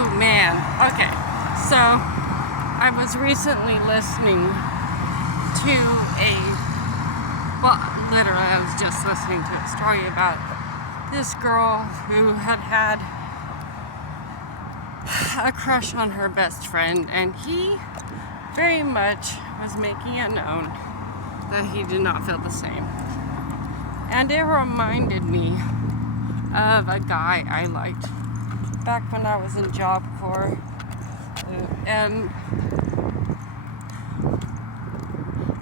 Ooh, man. Okay. So, I was recently listening to literally, I was just listening to a story about this girl who had a crush on her best friend, and he very much was making it known that he did not feel the same. And it reminded me of a guy I liked back when I was in Job Corps. And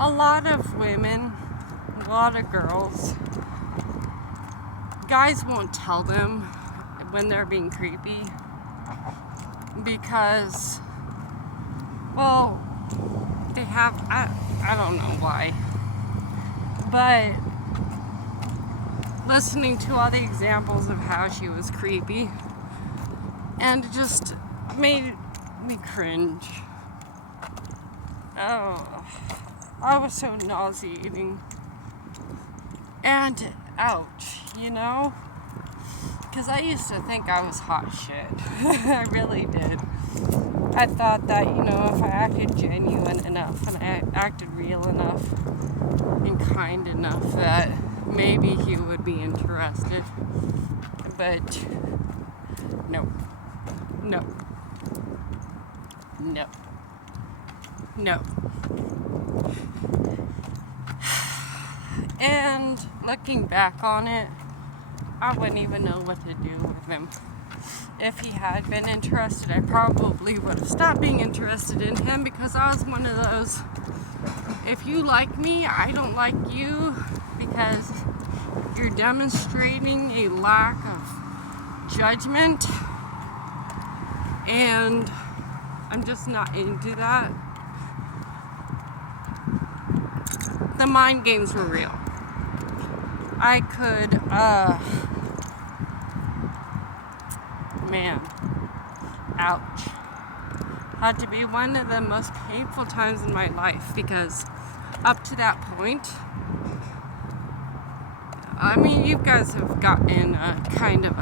a lot of women, a lot of girls, guys won't tell them when they're being creepy because, well, they have, I don't know why, but listening to all the examples of how she was creepy, and it just made me cringe. Oh, I was so nauseating. And ouch, you know? Because I used to think I was hot shit. I really did. I thought that, if I acted genuine enough and I acted real enough and kind enough that maybe he would be interested. But no. No. No. No. And looking back on it, I wouldn't even know what to do with him. If he had been interested, I probably would have stopped being interested in him because I was one of those, if you like me, I don't like you because you're demonstrating a lack of judgment, and I'm just not into that. The mind games were real. I could, man, ouch. Had to be one of the most painful times in my life because up to that point, I mean, you guys have gotten kind of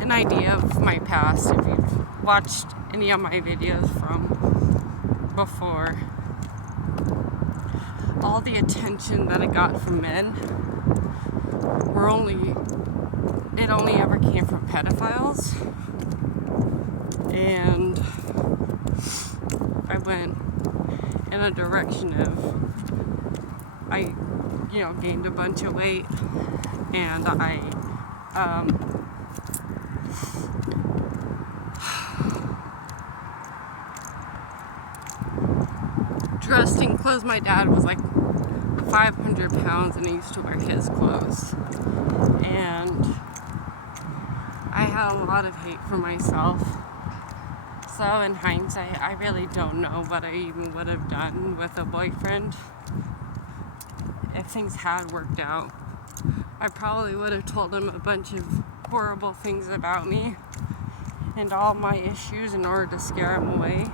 an idea of my past if you've watched any of my videos from before. All the attention that I got from men it only ever came from pedophiles. And I went in a direction of, I gained a bunch of weight, and I dressed in clothes. My dad was like 500 pounds and I used to wear his clothes, and I had a lot of hate for myself. So in hindsight, I really don't know what I even would have done with a boyfriend. If things had worked out, I probably would have told him a bunch of horrible things about me and all my issues in order to scare him away.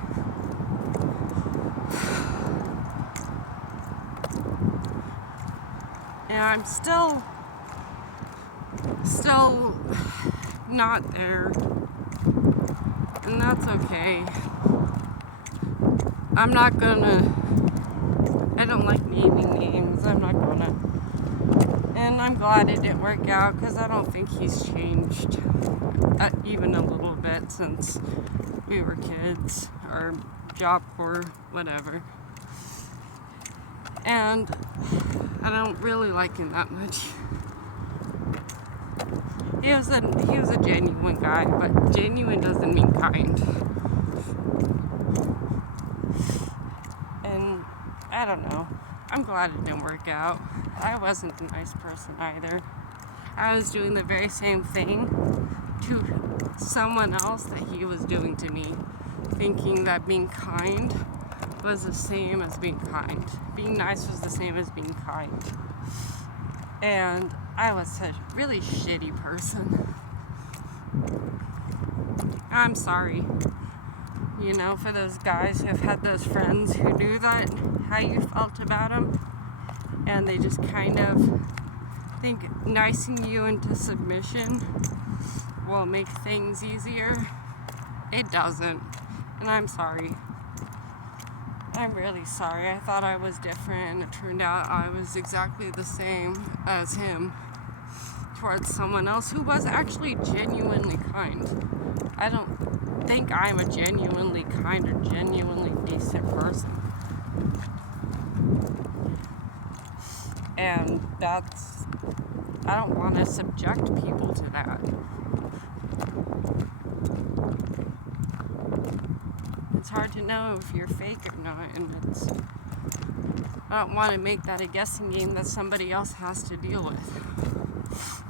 And I'm still not there, and that's okay. I don't like naming names, and I'm glad it didn't work out because I don't think he's changed even a little bit since we were kids, or Job Corps, whatever. And I don't really like him that much. He was a genuine guy, but genuine doesn't mean kind. And I don't know. I'm glad it didn't work out. I wasn't a nice person either. I was doing the very same thing to someone else that he was doing to me, thinking that being kind was the same as being kind. Being nice was the same as being kind. And I was a really shitty person. I'm sorry, for those guys who have had those friends who knew that, how you felt about them, and they just kind of think nicing you into submission will make things easier. It doesn't. And I'm sorry. I'm really sorry. I thought I was different, and it turned out I was exactly the same as him towards someone else who was actually genuinely kind. I don't think I'm a genuinely kind or genuinely decent person. And I don't want to subject people to that. It's hard to know if you're fake or not, and I don't want to make that a guessing game that somebody else has to deal with.